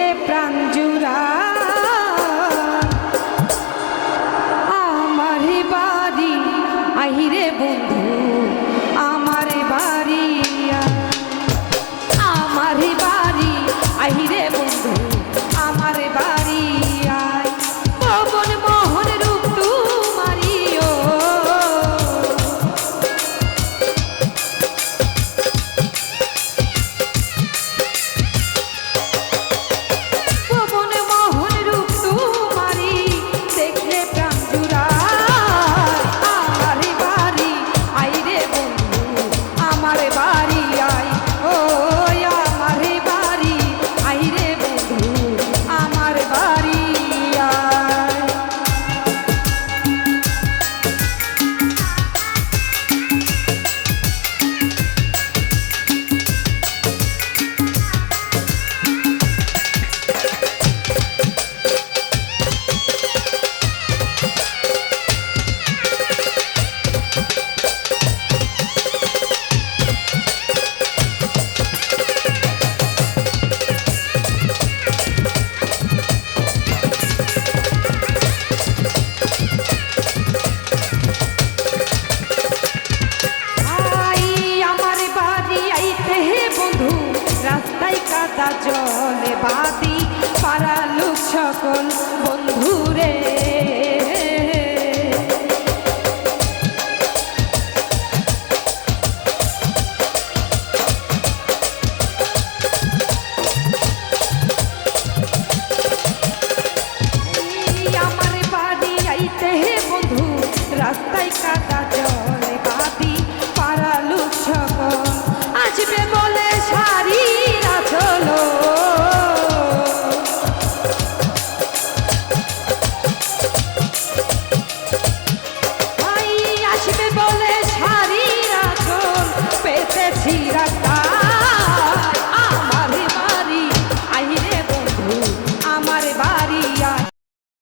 দিলে প্রাণ জুড়া। আমার বাড়ি আহিরে বন্ধু। রাস্তায় কাদা জলে বাদি পাড়া সকল বন্ধু